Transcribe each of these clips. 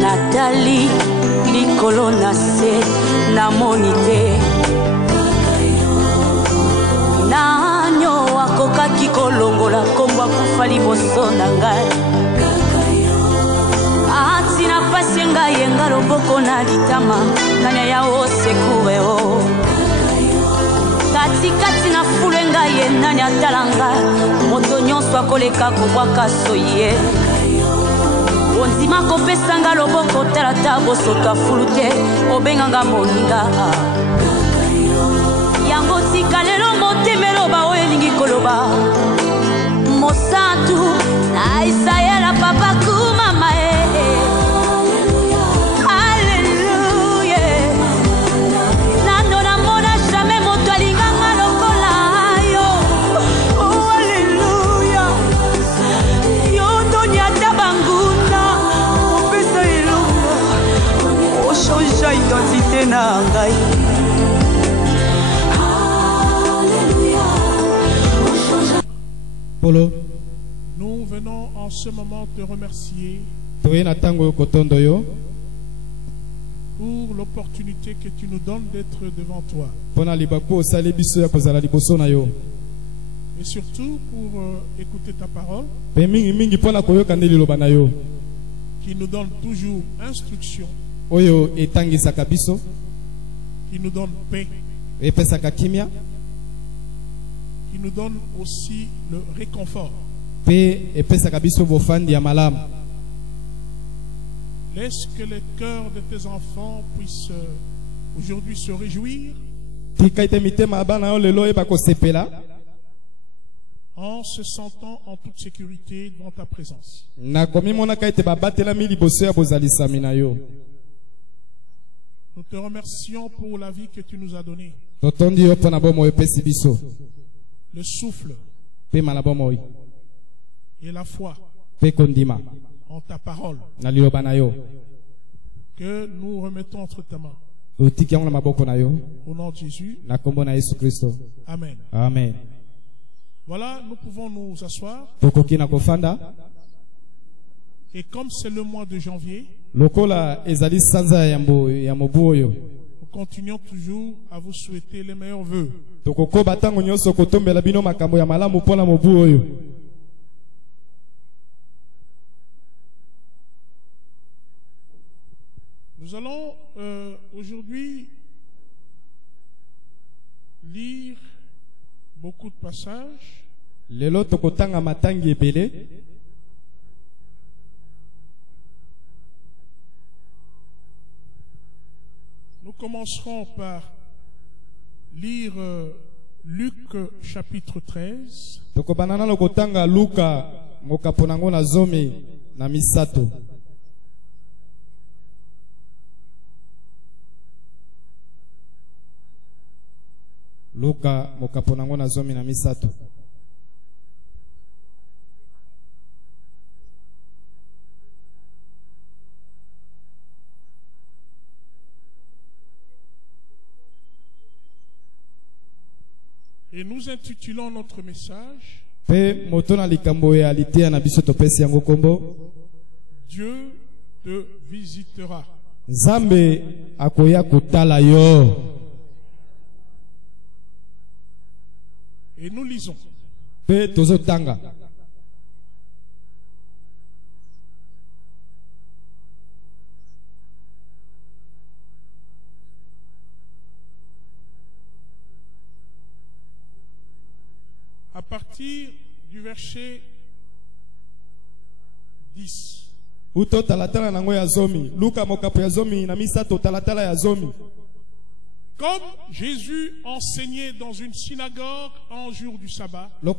Nathalie likolo na se na monite nanyo akokaki kolongola kombo akufa liboso na ngai atina pasi ngai yenga loboko na litama nanya ya osekure o katikati na fule ngai ye nani atalanga moto nyonso akoleka kobwaka soye ondima kopesanga loboko talata bosoto afulu te obenganga moninga yango tika lelo motema eloba oyo elingi koloba mosantu na isayela papa kumama Alleluya nano namona jamais moto alinganga lokola yo Alleluya yo ndoni ata banguna opesa elonga ochangea identité na ngai. Nous venons en ce moment te remercier pour l'opportunité que tu nous donnes d'être devant toi. Et surtout pour écouter ta parole qui nous donne toujours instruction, qui nous donne paix, qui nous donne aussi le réconfort. Laisse que les cœurs de tes enfants puissent aujourd'hui se réjouir en se sentant en toute sécurité devant ta présence. Nous te remercions pour la vie que tu nous as donnée. Le souffle et la foi en ta parole que nous remettons entre ta main. Au nom de Jésus. Amen. Amen. Voilà, nous pouvons nous asseoir. Et comme c'est le mois de janvier, nous continuons toujours à vous souhaiter les meilleurs vœux. Nous allons aujourd'hui lire beaucoup de passages. Nous commencerons par lire Luc chapitre 13. Luka mokaponango na zomi na misato. Et nous intitulons notre message Dieu te visitera. Nzambe akoya kutala yo. Et nous lisons. À partir du verset 10. Comme Jésus enseignait dans une synagogue en jour du sabbat, il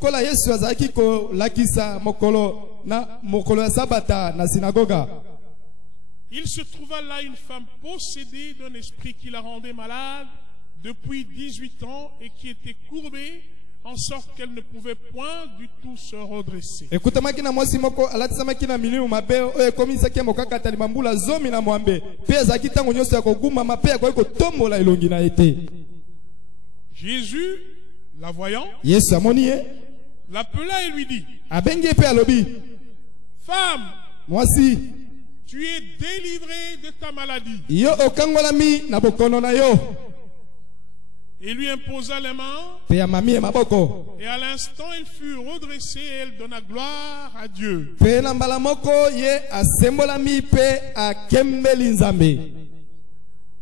se trouva là une femme possédée d'un esprit qui la rendait malade depuis 18 ans et qui était courbée en sorte qu'elle ne pouvait point du tout se redresser. Jésus, la voyant, l'appela et lui dit, femme, tu es délivrée de ta maladie. Il lui imposa les mains, et à l'instant elle fut redressée et elle donna gloire à Dieu.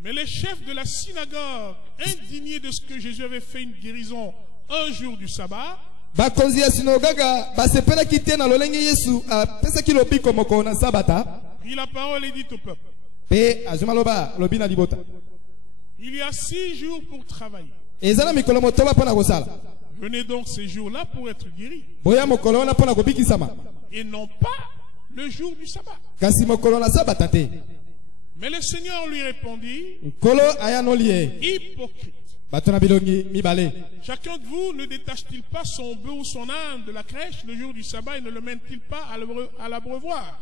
Mais les chefs de la synagogue, indignés de ce que Jésus avait fait une guérison un jour du sabbat, prit la parole et dit au peuple, il y a 6 jours pour travailler. Venez donc ces jours-là pour être guéris. Et non pas le jour du sabbat. Mais le Seigneur lui répondit, hypocrite. Chacun de vous ne détache-t-il pas son bœuf ou son âne de la crèche le jour du sabbat et ne le mène-t-il pas à l'abreuvoir?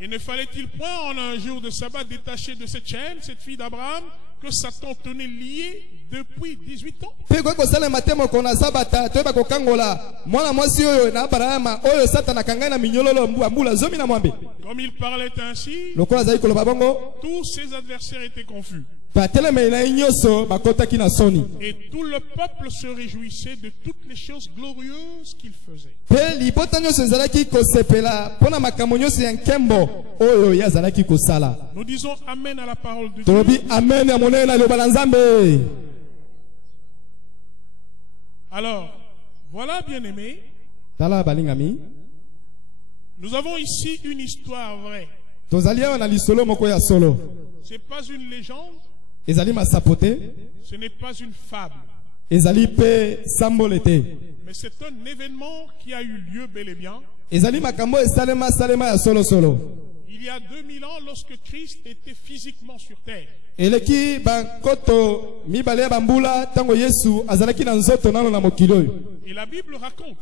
Et ne fallait-il point en un jour de sabbat détacher de cette chaîne cette fille d'Abraham que Satan tenait liée depuis 18 ans? Comme il parlait ainsi, tous ses adversaires étaient confus. Et tout le peuple se réjouissait de toutes les choses glorieuses qu'il faisait. Nous disons Amen à la parole de Dieu. Alors, voilà, bien-aimés, nous avons ici une histoire vraie. Ce n'est pas une légende. Ce n'est pas une fable. Mais c'est un événement qui a eu lieu bel et bien. Il y a 2000 ans, lorsque Christ était physiquement sur terre. Et la Bible raconte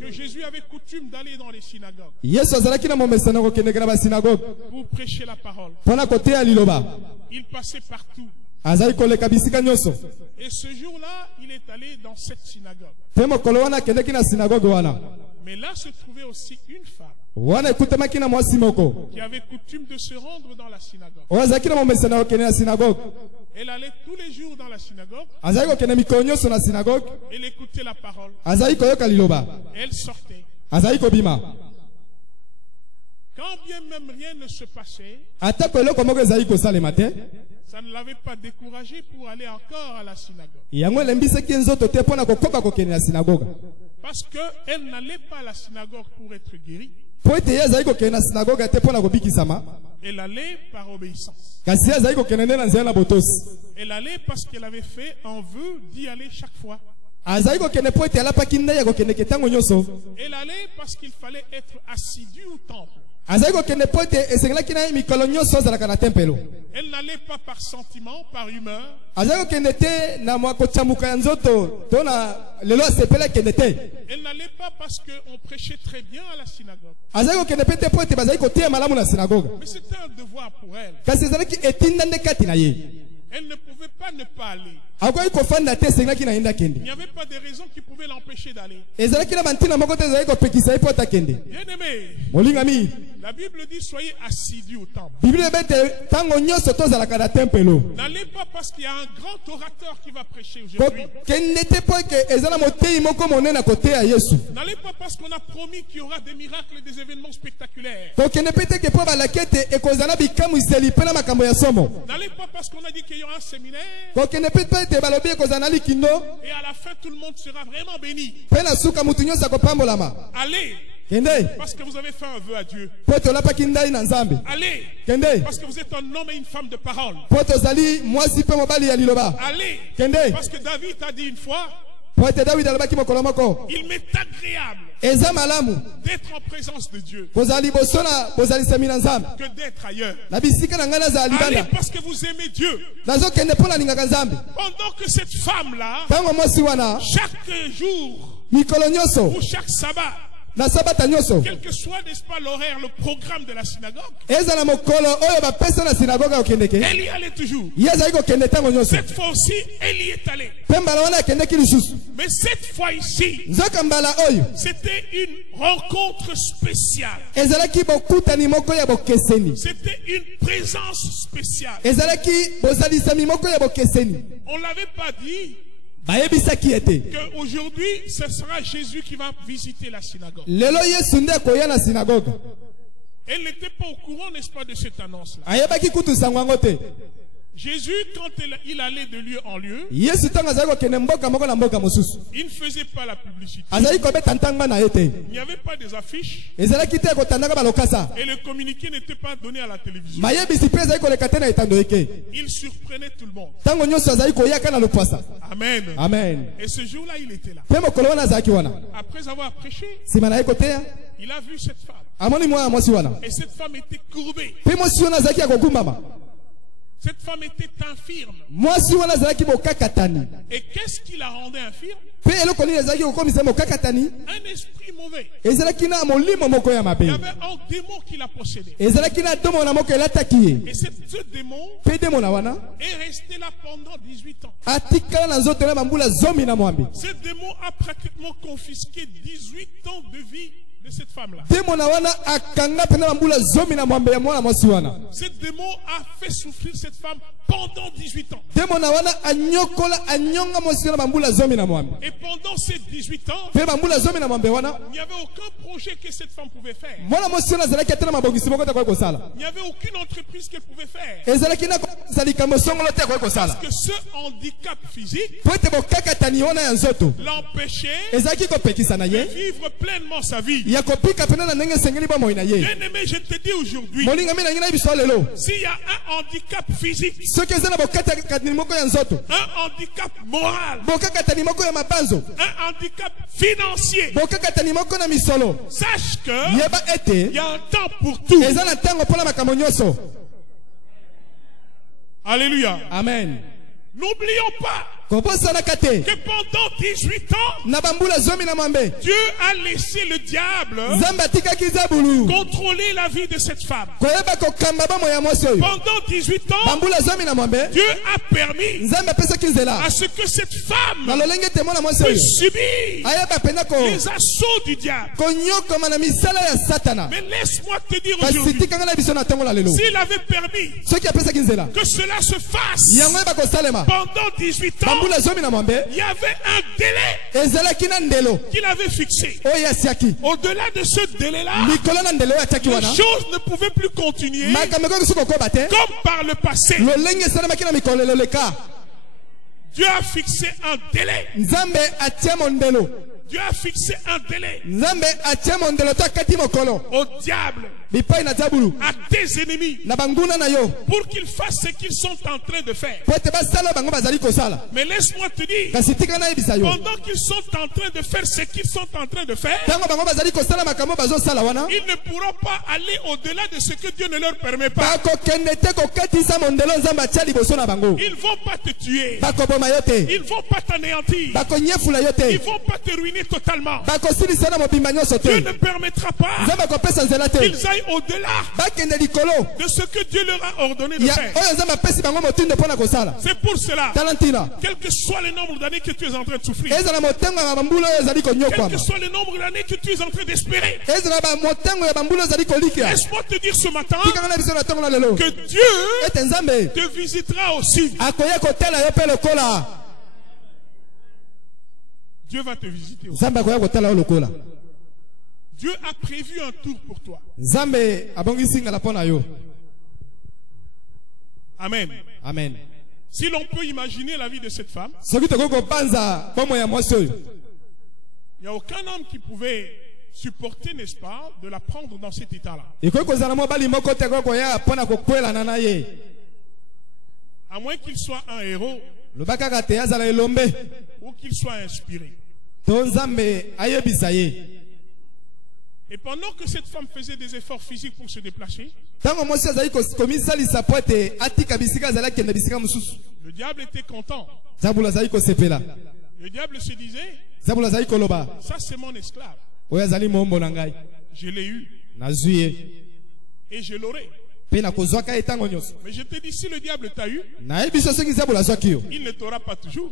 que Jésus avait coutume d'aller dans les synagogues pour prêcher la parole. Il passait partout. Et ce jour-là, il est allé dans cette synagogue. Mais là se trouvait aussi une femme qui avait coutume de se rendre dans la synagogue. Elle allait tous les jours dans la synagogue. Elle écoutait la parole. Elle sortait. Quand bien même rien ne se passait, ça ne l'avait pas découragé pour aller encore à la synagogue. Parce qu'elle n'allait pas à la synagogue pour être guérie. Elle allait par obéissance. Elle allait parce qu'elle avait fait un vœu d'y aller chaque fois. Elle allait parce qu'il fallait être assidu au temple. Elle n'allait pas par sentiment, par humeur. Elle n'allait pas parce qu'on prêchait très bien à la synagogue. Mais c'était un devoir pour elle. Elle ne pouvait pas ne pas aller. Il n'y avait pas de raison qui pouvait l'empêcher d'aller. Bien-aimé, la Bible dit soyez assidus au temple. N'allez pas parce qu'il y a un grand orateur qui va prêcher aujourd'hui. N'allez pas parce qu'on a promis qu'il y aura des miracles et des événements spectaculaires. N'allez pas parce qu'on a dit qu'il y aura un séminaire. Et à la fin, tout le monde sera vraiment béni. Allez, parce que vous avez fait un vœu à Dieu. Allez, parce que vous êtes un homme et une femme de parole. Allez, parce que David a dit une fois, Il m'est agréable d'être en présence de Dieu que d'être ailleurs. Allez parce que vous aimez Dieu. Pendant que cette femme-là, chaque jour ou chaque sabbat, quel que soit, n'est-ce pas, l'horaire, le programme de la synagogue, elle y allait toujours. Cette fois aussi, elle y est allée. Mais cette fois ici, c'était une rencontre spéciale. C'était une présence spéciale. On ne l'avait pas dit qu'aujourd'hui, ce sera Jésus qui va visiter la synagogue. Elle n'était pas au courant, n'est-ce pas, de cette annonce-là. Jésus, quand il allait de lieu en lieu, il ne faisait pas la publicité. Il n'y avait pas des affiches. Et le communiqué n'était pas donné à la télévision. Il surprenait tout le monde. Amen. Amen. Et ce jour-là, il était là. Après avoir prêché, il a vu cette femme. Et cette femme était courbée. Cette femme était infirme. Et qu'est-ce qui la rendait infirme? Un esprit mauvais. Il y avait un démon qui la possédait. Et ce démon est resté là pendant 18 ans. Ce démon a pratiquement confisqué 18 ans de vie de cette femme-là. Ce démon a fait souffrir cette femme pendant 18 ans. Et pendant ces 18 ans, il n'y avait aucun projet que cette femme pouvait faire. Il n'y avait aucune entreprise qu'elle pouvait faire. Parce que ce handicap physique l'empêchait de vivre pleinement sa vie. Bien aimé, je te dis aujourd'hui, s'il y a un handicap physique, un handicap moral, un handicap financier, sache qu'il y a un temps pour tout. Alléluia. Amen. N'oublions pas que pendant 18 ans, Dieu a laissé le diable contrôler la vie de cette femme. Pendant 18 ans, Dieu a permis à ce que cette femme puisse subir les assauts du diable. Mais laisse-moi te dire aujourd'hui, s'il avait permis que cela se fasse pendant 18 ans, il y avait un délai qu'il avait fixé. Au-delà de ce délai-là, les choses ne pouvaient plus continuer comme par le passé. Dieu a fixé un délai. Dieu a fixé un délai au diable, à tes ennemis, pour qu'ils fassent ce qu'ils sont en train de faire. Mais laisse-moi te dire, pendant qu'ils sont en train de faire ce qu'ils sont en train de faire, ils ne pourront pas aller au-delà de ce que Dieu ne leur permet pas. Ils ne vont pas te tuer. Ils ne vont pas t'anéantir. Ils ne vont pas te ruiner totalement. Dieu ne permettra pas qu'ils aillent au-delà de ce que Dieu leur a ordonné de faire. C'est pour cela, quel que soit le nombre d'années que tu es en train de souffrir, quel que soit le nombre d'années que tu es en train d'espérer, laisse-moi te dire ce matin que Dieu te visitera aussi. Dieu va te visiter aussi. Dieu a prévu un tour pour toi. Amen. Amen. Si l'on peut imaginer la vie de cette femme, il n'y a aucun homme qui pouvait supporter, n'est-ce pas, de la prendre dans cet état-là. À moins qu'il soit un héros Ou qu'il soit inspiré. Et pendant que cette femme faisait des efforts physiques pour se déplacer, le diable était content. Le diable se disait, ça c'est mon esclave. Je l'ai eu. Et je l'aurai. Mais je te dis, si le diable t'a eu, il ne t'aura pas toujours.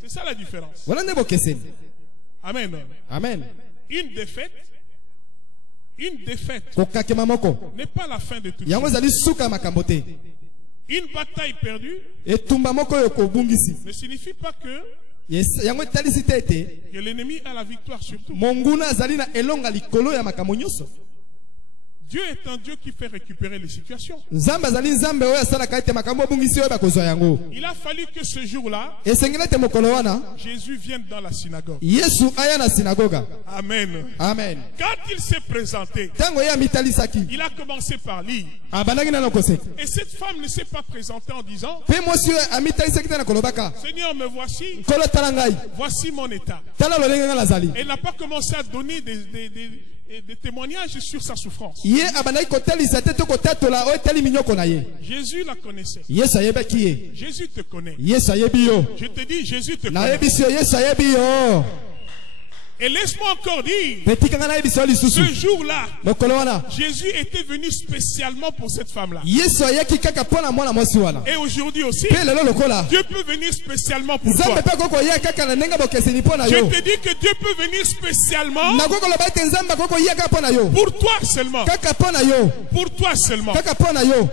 C'est ça la différence. Amen. Amen. Une défaite n'est pas la fin de tout. Une bataille perdue ne signifie pas que l'ennemi a la victoire sur tout. Dieu est un Dieu qui fait récupérer les situations. Il a fallu que ce jour-là, Jésus vienne dans la synagogue. Amen. Amen. Quand il s'est présenté, il a commencé par lire. Et cette femme ne s'est pas présentée en disant, Seigneur, me voici. Voici mon état. Elle n'a pas commencé à donner des témoignages sur sa souffrance. Jésus la connaissait. Jésus te connaît. Je te dis, Jésus te connaît. Et laisse-moi encore dire, ce jour-là, Jésus était venu spécialement pour cette femme-là. Et aujourd'hui aussi, Dieu peut venir spécialement pour toi. Je te dis que Dieu peut venir spécialement pour toi seulement. Pour toi seulement.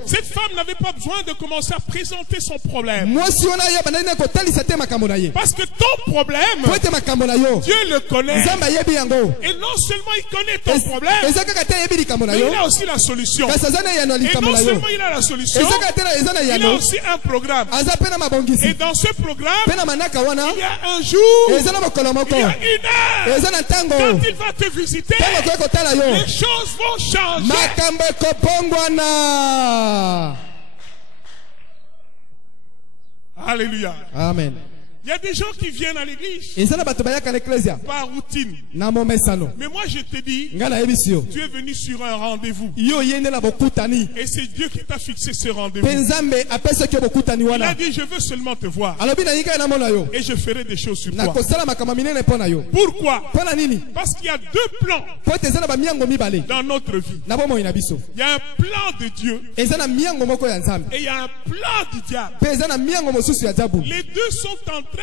Cette femme n'avait pas besoin de commencer à présenter son problème. Parce que ton problème, Dieu le connaît. Et non seulement il connaît ton problème, mais il a aussi la solution. Et non seulement il a la solution, il a aussi un programme. Et dans ce programme, il y a un jour, il y a une heure, quand il va te visiter, les choses vont changer. Alléluia. Amen. Il y a des gens qui viennent à l'église par routine. Mais moi je te dis, tu es venu sur un rendez-vous. Et c'est Dieu qui t'a fixé ce rendez-vous. Il a dit, je veux seulement te voir. Et je ferai des choses sur toi. Pourquoi? Parce qu'il y a deux plans dans notre vie. Il y a un plan de Dieu et il y a un plan du diable. Les deux sont en train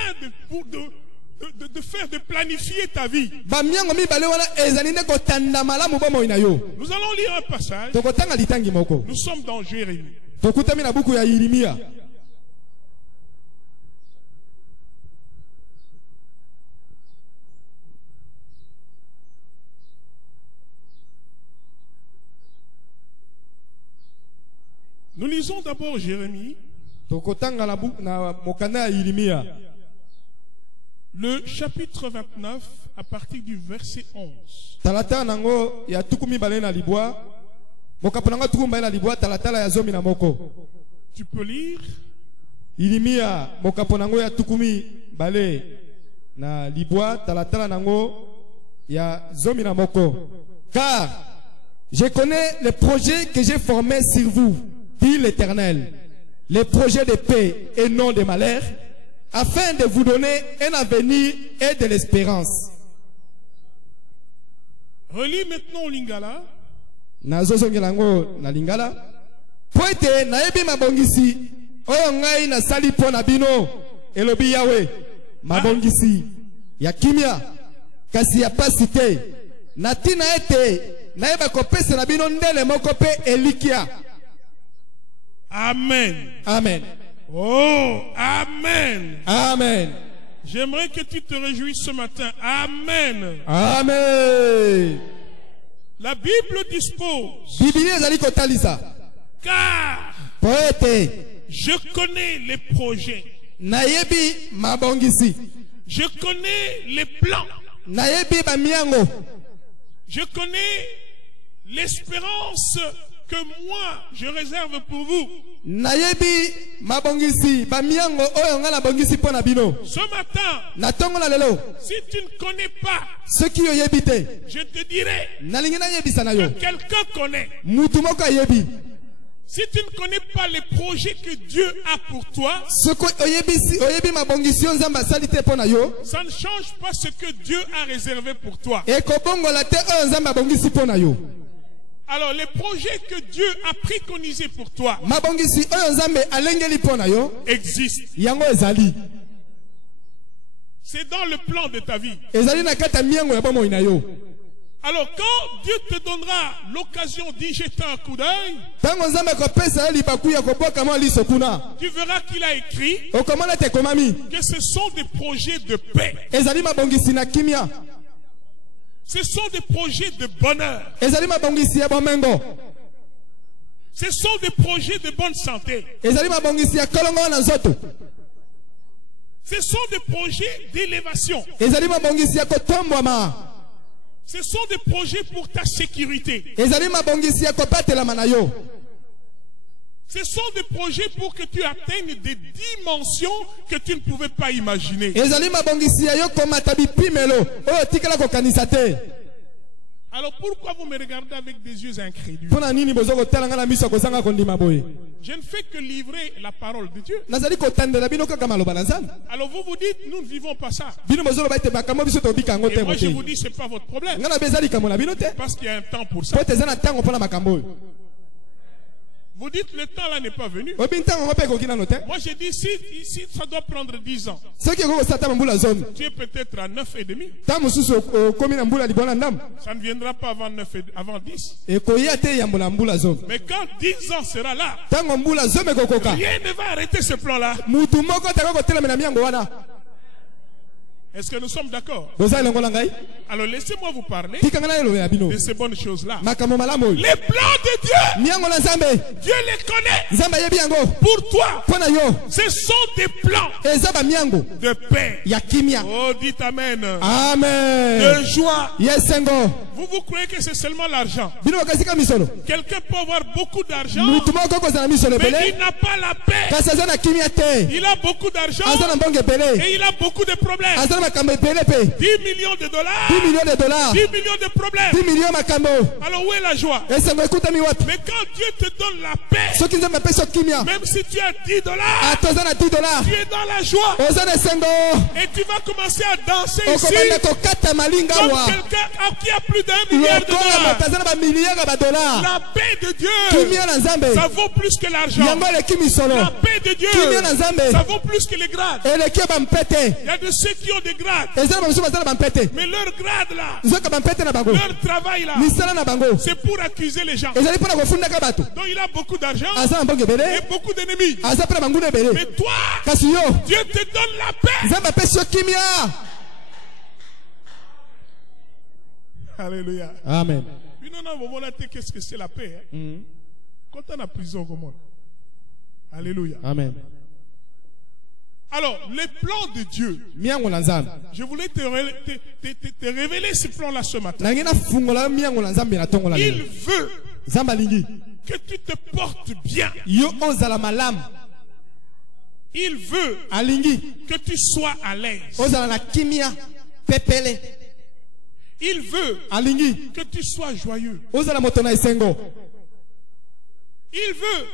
de planifier ta vie. Nous allons lire un passage. Nous sommes dans Jérémie. Nous lisons d'abord Jérémie. Le chapitre 29 à partir du verset 11. Tu peux lire. Car je connais les projets que j'ai formés sur vous, dit l'Éternel, les projets de paix et non de malheur, afin de vous donner un avenir et de l'espérance. Relis maintenant au Lingala. Na Lingala. Poete naebi mabongisi oyo ngai na sali pona bino elobi Yahweh mabongisi ya kimia kasi ya pasite natina ete naeba kopesa na bino ndele moko pe elikia. Amen. Amen. Oh, Amen. Amen. J'aimerais que tu te réjouisses ce matin. Amen. Amen. La Bible dispose. Car je connais les projets. Je connais les plans. Je connais l'espérance que moi je réserve pour vous. Ce matin, si tu ne connais pas, je te dirais que quelqu'un connaît. Si tu ne connais pas les projets que Dieu a pour toi, ça ne change pas ce que Dieu a réservé pour toi. Alors les projets que Dieu a préconisés pour toi existent. C'est dans le plan de ta vie. Alors quand Dieu te donnera l'occasion d'y jeter un coup d'œil, tu verras qu'il a écrit que ce sont des projets de paix. Ce sont des projets de bonheur. Ce sont des projets de bonne santé. Ce sont des projets d'élévation. Ce sont des projets pour ta sécurité. Ce sont des projets pour que tu atteignes des dimensions que tu ne pouvais pas imaginer. Alors pourquoi vous me regardez avec des yeux incrédules? Je ne fais que livrer la parole de Dieu. Alors vous vous dites, nous ne vivons pas ça. Et moi je vous dis, ce n'est pas votre problème. Parce qu'il y a un temps pour ça. Vous dites le temps là n'est pas venu. Moi j'ai dit si ça doit prendre 10 ans. Tu es peut-être à 9 et demi. Ça ne viendra pas avant 10. Mais quand 10 ans sera là, rien ne va arrêter ce plan là. Est-ce que nous sommes d'accord? Alors laissez-moi vous parler de ces bonnes choses-là. Les plans de Dieu, Dieu les connaît. Pour toi, ce sont des plans de paix. Oh, dites Amen. Amen. De joie. Vous croyez que c'est seulement l'argent? Quelqu'un peut avoir beaucoup d'argent, mais il n'a pas la paix. Il a beaucoup d'argent et il a beaucoup de problèmes. 10 millions de dollars, 10 millions de problèmes. Alors où est la joie? Mais quand Dieu te donne la paix, même si tu as 10 dollars, tu es dans la joie. Et tu vas commencer à danser ici comme quelqu'un qui a plus d'1 milliard de dollars. La paix de Dieu, ça vaut plus que l'argent. La paix de Dieu, ça vaut plus que les grades. Il y a de ceux qui ont des grades, mais leur grade là, leur travail là, c'est pour accuser les gens. Donc il a beaucoup d'argent et beaucoup d'ennemis. Mais toi, Dieu te donne la paix. Alléluia. Amen. Qu'est-ce que c'est la paix? Quand on a la prison au monde. Alléluia. Amen. Alors, les plans de Dieu, je voulais te révéler ces plans-là ce matin. Il veut que tu te portes bien. Il veut que tu sois à l'aise. Il veut que tu sois joyeux. Il veut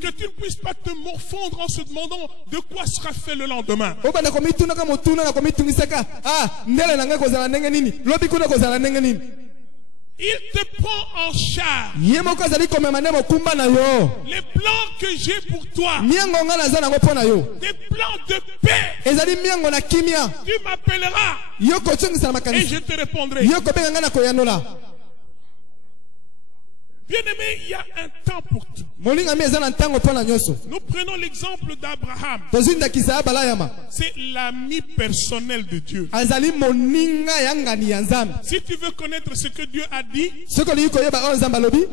que tu ne puisses pas te morfondre en se demandant de quoi sera fait le lendemain. Il te prend en charge. Les plans que j'ai pour toi, des plans de paix. Tu m'appelleras et je te répondrai. Bien-aimé, il y a un temps pour tout. Nous prenons l'exemple d'Abraham. C'est l'ami personnel de Dieu. Si tu veux connaître ce que Dieu a dit,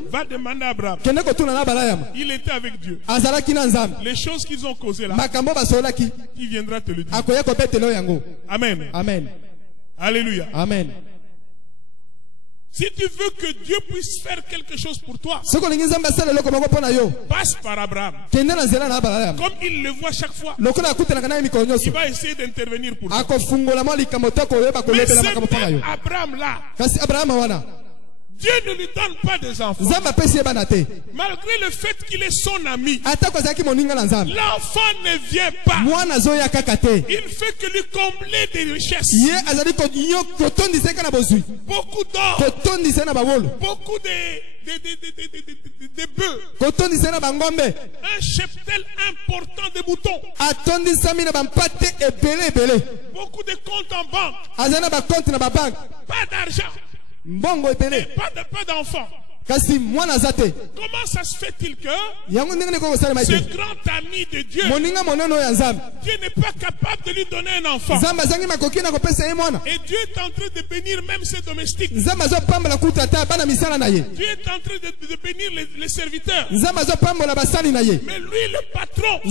va demander à Abraham. Il était avec Dieu. Les choses qu'ils ont causées là, il viendra te le dire. Amen. Amen. Alléluia. Amen. Si tu veux que Dieu puisse faire quelque chose pour toi, passe par Abraham. Comme il le voit chaque fois, il va essayer d'intervenir pour toi. Mais c'est même Abraham là, Dieu ne lui donne pas des enfants. Malgré le fait qu'il est son ami, l'enfant ne vient pas. Il fait que lui combler des richesses. Beaucoup d'or, beaucoup de bœufs, un cheptel important de moutons, beaucoup de comptes en banque, pas d'argent, pas d'enfants. Comment ça se fait-il que ce grand ami de Dieu, Dieu n'est pas capable de lui donner un enfant? Et Dieu est en train de bénir même ses domestiques. Dieu est en train de bénir les serviteurs. Mais lui, le patron,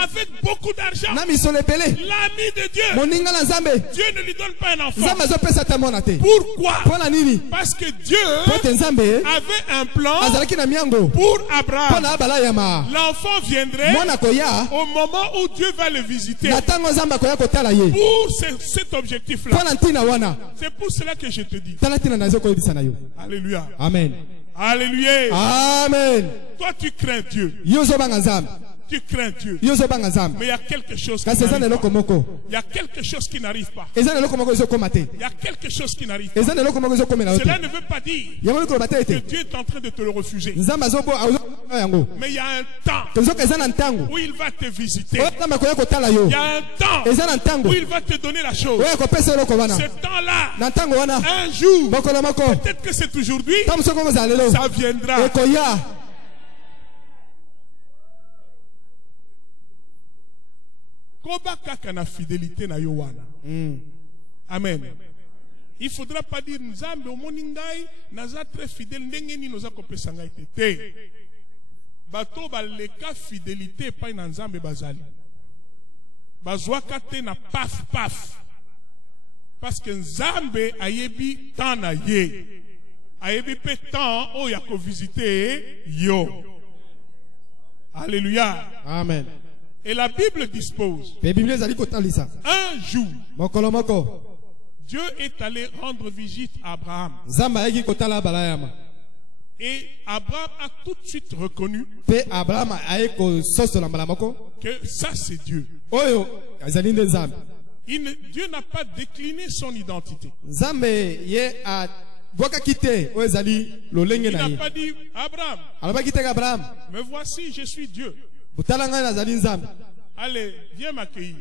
avec beaucoup d'argent, l'ami de Dieu, Dieu ne lui donne pas un enfant. Pourquoi? Parce que Dieu avait un plan pour Abraham. L'enfant viendrait au moment où Dieu va le visiter pour cet objectif-là. C'est pour cela que je te dis. Alléluia. Amen. Alléluia. Amen. Toi, tu crains Dieu. Tu crains Dieu. Mais il y a quelque chose qui n'arrive pas. Il y a quelque chose qui n'arrive pas. Il y a quelque chose qui n'arrive pas. Cela ne veut pas dire que Dieu est en train de te le refuser. Mais il y a un temps où il va te visiter. Il y a un temps où il va te donner la chose. Ce temps-là, un jour, peut-être que c'est aujourd'hui, ça viendra. Fidélité na yowana. Amen. Il faudra pas dire Nzambe omoningai naza très fidèle ndengeni noza kopesa ngai tete. Bato baleka fidélité pa na Nzambe bazali. Bazwaka te na paf paf. Parce que Nzambe ayebi tant na ye. Ayebi pe tant o ya ko visiter yo. Alléluia. Amen. Et la Bible dispose. Un jour, Dieu est allé rendre visite à Abraham. Et Abraham a tout de suite reconnu que ça c'est Dieu. Dieu n'a pas décliné son identité. Il n'a pas dit Abraham, me voici, je suis Dieu. Allez, viens m'accueillir.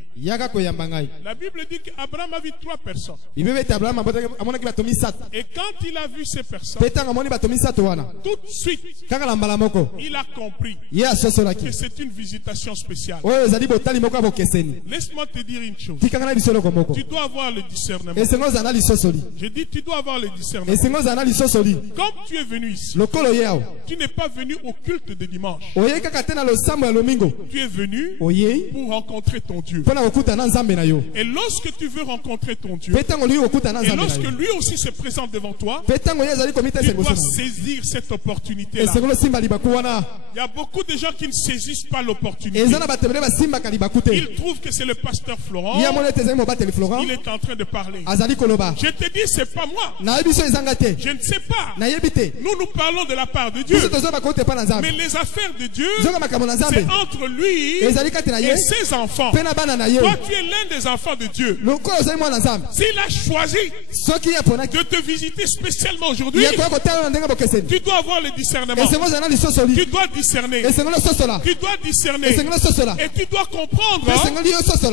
La Bible dit qu'Abraham a vu 3 personnes. Et quand il a vu ces personnes, tout de suite, il a compris que c'est une visitation spéciale. Laisse-moi te dire une chose. Tu dois avoir le discernement. Je dis, tu dois avoir le discernement. Comme tu es venu ici, tu n'es pas venu au culte de dimanche. Tu es venu pour rencontrer ton Dieu. Et lorsque tu veux rencontrer ton Dieu, et lorsque lui aussi se présente devant toi, tu dois saisir cette opportunité-là. Il y a beaucoup de gens qui ne saisissent pas l'opportunité. Ils trouvent que c'est le pasteur Florent. Il est en train de parler. Je te dis, c'est pas moi. Je ne sais pas. Nous parlons de la part de Dieu. Mais les affaires de Dieu, c'est entre lui et ses enfants. Toi, tu es l'un des enfants de Dieu. S'il a choisi de te visiter spécialement aujourd'hui, tu dois avoir le discernement. Tu dois discerner. Tu dois discerner. Et tu dois comprendre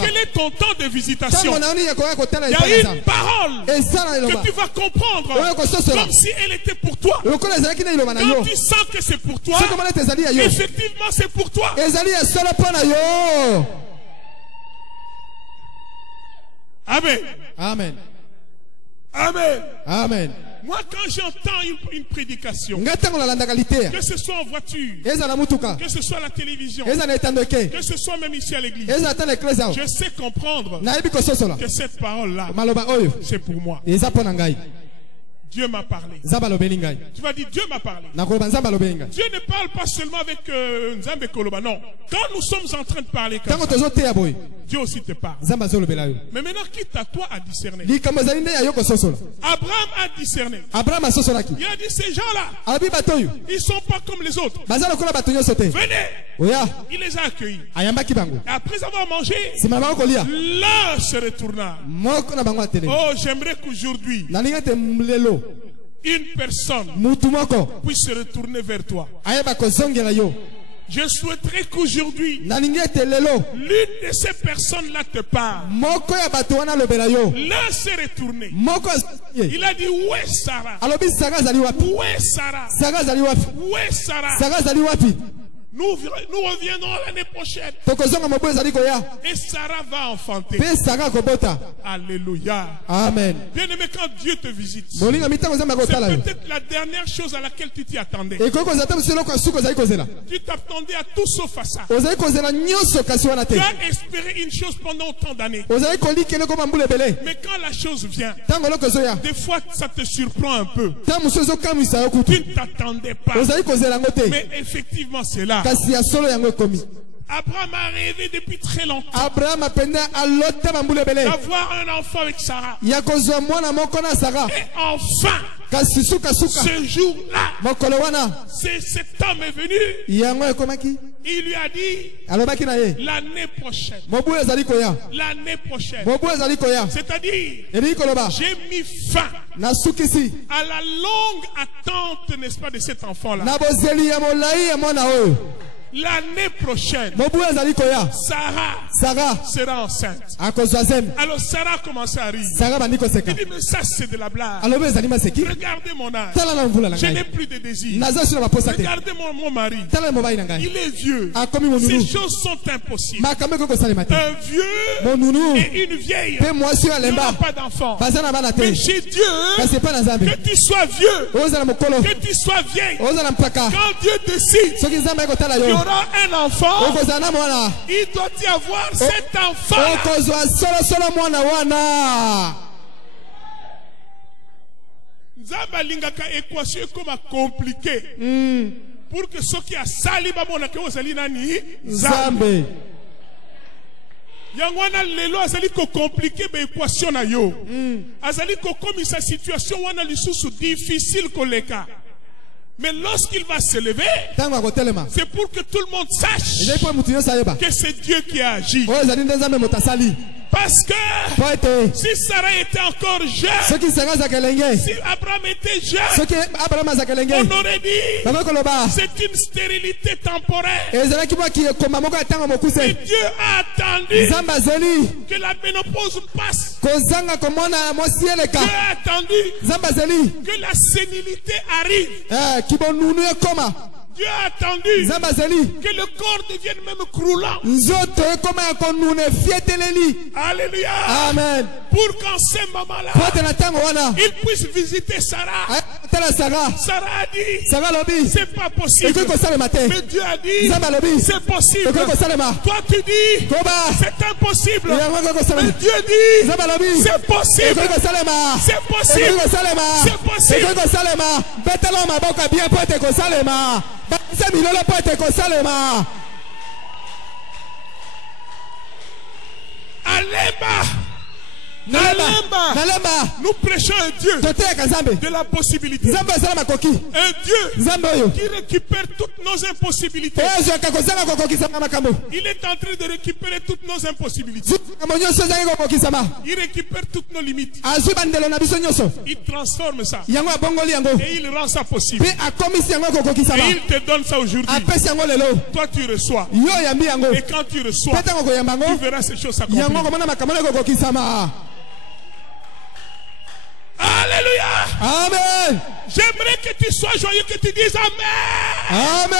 quel est ton temps de visitation. Il y a une parole que tu vas comprendre comme si elle était pour toi. Quand tu sens que c'est pour toi, effectivement c'est pour toi. Amen. Amen. Amen. Amen. Moi, quand j'entends une prédication, que ce soit en voiture, que ce soit à la télévision, que ce soit même ici à l'église, je sais comprendre que cette parole-là, c'est pour moi. Dieu m'a parlé. Tu vas dire Dieu m'a parlé. Dieu ne parle pas seulement avec Nzambe Koloba, non. Quand nous sommes en train de parler comme ça, Dieu aussi te parle. Mais maintenant, quitte à toi à discerner. Abraham a discerné. Il a dit ces gens-là, ils ne sont pas comme les autres. Venez. Il les a accueillis. Après avoir mangé, l'un se retourna. Oh, j'aimerais qu'aujourd'hui, une personne puisse se retourner vers toi. Je souhaiterais qu'aujourd'hui, l'une de ces personnes-là te parle. L'un s'est retourné. Il a dit, où est Sarah? Où est Sarah? Où est Sarah? Nous reviendrons l'année prochaine. Et Sarah va enfanter. Alléluia. Amen. Bien aimé, quand Dieu te visite, c'est peut-être la dernière chose à laquelle tu t'y attendais. Tu t'attendais à tout sauf à ça. Tu as espéré une chose pendant autant d'années. Mais quand la chose vient, des fois ça te surprend un peu. Tu ne t'attendais pas. Mais effectivement c'est là. Abraham a rêvé depuis très longtemps d'avoir un enfant avec Sarah. Et enfin, ce jour-là, cet homme est venu. Il lui a dit l'année prochaine. L'année prochaine. C'est-à-dire, j'ai mis fin à la longue attente, n'est-ce pas, de cet enfant-là. L'année prochaine, Sarah sera enceinte. Alors Sarah a commencé à rire. Il dit, mais ça c'est de la blague. Regardez mon âge. Je n'ai plus de désir. Regardez mon mari. Il est vieux. Ces choses sont impossibles. Un vieux et une vieille n'auront pas d'enfant. Mais chez Dieu, que tu sois vieux, que tu sois vieille, quand Dieu décide, il y aura un enfant, il doit y avoir cet enfant. Nzamba lingaka équation comme compliquée pour que ceux qui a sali babona ke ozali nani Nzambe. Yangwana lelo azali ko compliquer ba équation na yo. Azali ko comme sa situation wana lisusu difficile koleka. Mais lorsqu'il va se lever, c'est pour que tout le monde sache que c'est Dieu qui a agi. Parce que si Sarah était encore jeune, si Abraham était jeune, on aurait dit c'est une stérilité temporaire. Mais Dieu a attendu que la ménopause passe. Dieu a attendu que la sénilité arrive. Dieu a attendu que le corps devienne même croulant. Alléluia. Amen. Pour qu'en ces moments-là, il puisse visiter Sarah. Sarah a dit, c'est pas possible. Mais Dieu a dit, c'est possible. Toi tu dis, c'est impossible. Mais Dieu dit, c'est possible. C'est possible. C'est possible. Nous prêchons un Dieu de la possibilité. Un Dieu qui récupère toutes nos impossibilités. Il est en train de récupérer toutes nos impossibilités. Il récupère toutes nos limites. Il transforme ça. Et il rend ça possible. Et il te donne ça aujourd'hui. Toi tu reçois. Et quand tu reçois, tu verras ces choses s'accomplir. Alléluia. Amen. J'aimerais que tu sois joyeux, que tu dises Amen. Amen.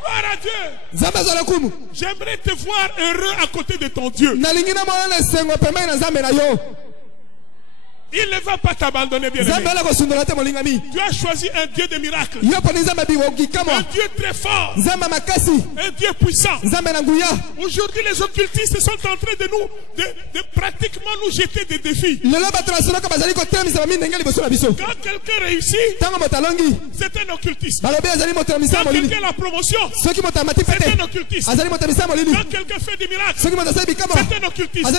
Gloire à Dieu. J'aimerais te voir heureux à côté de ton Dieu. Il ne va pas t'abandonner, bien aimé. Tu as choisi un Dieu de miracles. Un Dieu très fort. Un Dieu puissant. Aujourd'hui, les occultistes sont en train de de pratiquement nous jeter des défis. Quand quelqu'un réussit, c'est un occultiste. Quand quelqu'un a la promotion, c'est un occultiste. Quand quelqu'un fait des miracles, c'est un occultiste. Et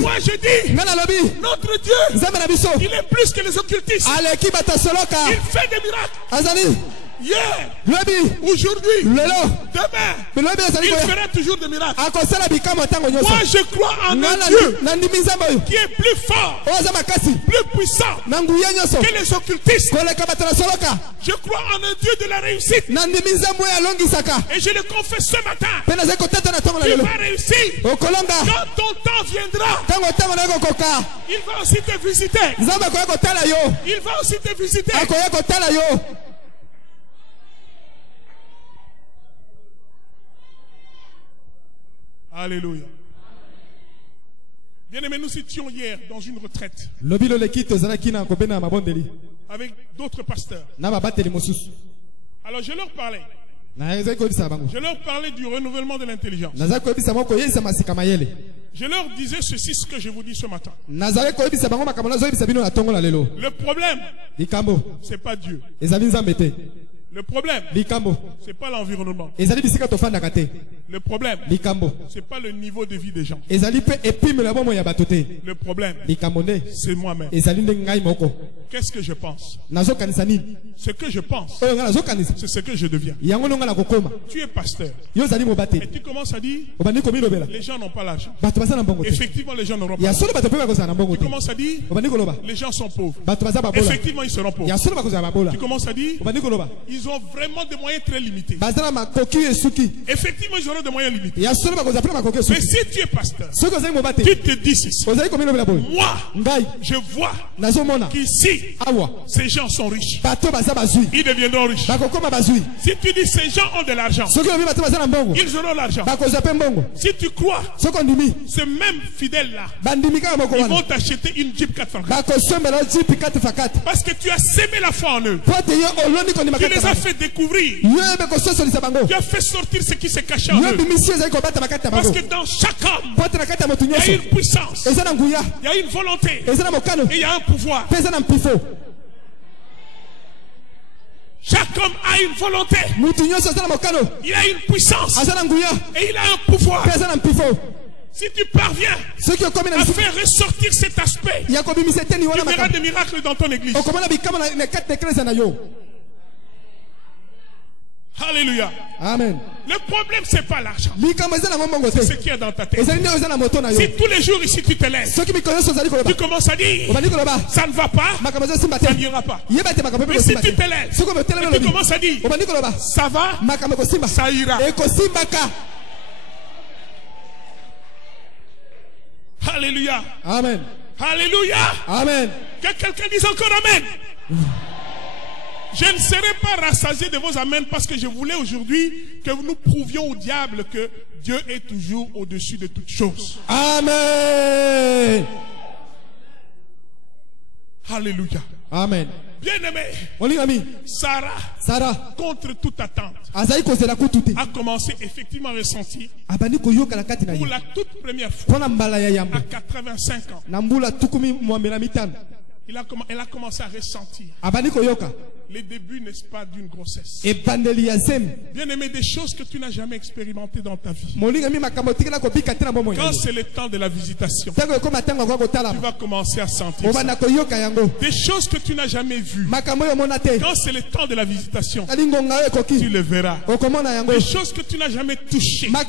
moi je dis, notre Dieu, il est plus que les occultistes. Il fait des miracles. Hier, aujourd'hui, demain, il fera toujours des miracles. Moi je crois en un Dieu qui est plus fort, plus puissant que les occultistes. Je crois en un Dieu de la réussite. Et je le confesse ce matin. Tu vas réussir. Quand ton temps viendra, il va aussi te visiter. Il va aussi te visiter. Alléluia. Bien aimé, nous étions hier dans une retraite avec d'autres pasteurs. Alors je leur parlais. Je leur parlais du renouvellement de l'intelligence. Je leur disais ceci, ce que je vous dis ce matin. Le problème, c'est pas Dieu. Le problème, c'est pas l'environnement. Le problème, c'est pas le niveau de vie des gens. Le problème, c'est moi-même. Qu'est-ce que je pense? Ce que je pense, c'est ce que je deviens. Tu es pasteur. Et tu commences à dire, les gens n'ont pas l'argent. Effectivement, les gens n'auront pas l'argent. Tu commences à dire, les gens sont pauvres. Effectivement, ils seront pauvres. Tu commences à dire, ils ont vraiment des moyens très limités. Effectivement, ils auront des moyens limités. Mais si tu es pasteur, tu te dis ceci. Moi, je vois qu'ici, ces gens sont riches. Ils deviendront riches. Si tu dis ces gens ont de l'argent, ils auront l'argent. Si tu crois, ces mêmes fidèles-là, ils vont t'acheter une Jeep 4x4. Parce que tu as sémé la foi en eux. Tu les as fait découvrir. Tu as fait sortir ce qui se cachait en eux. Parce que dans chaque homme, il y a une puissance, il y a une volonté, et il y a un pouvoir. Chaque homme a une volonté, il a une puissance, et il a un pouvoir. Si tu parviens à faire ressortir cet aspect, tu verras des miracles dans ton église. Alléluia. Amen. Le problème, c'est pas l'argent. C'est ce qui est dans ta tête. Si tous les jours ici tu te lèves, tu commences à dire, ça ne va pas, ça n'ira pas. Mais si tu te lèves, tu commences à dire, ça va, ça ira. Alléluia. Amen. Alléluia. Amen. Que quelqu'un dise encore Amen. Je ne serai pas rassasié de vos amens parce que je voulais aujourd'hui que nous prouvions au diable que Dieu est toujours au-dessus de toutes choses. Amen. Alléluia. Amen. Bien-aimé, Sarah, contre toute attente, a commencé effectivement à ressentir pour la toute première fois à 85 ans. Elle a commencé à ressentir les débuts, n'est-ce pas, d'une grossesse. Bien aimé, des choses que tu n'as jamais expérimentées dans ta vie. Quand c'est le temps de la visitation, tu vas commencer à sentir ça. Des choses que tu n'as jamais vues. Quand c'est le temps de la visitation, tu le verras. Des choses que tu n'as jamais touchées. Quand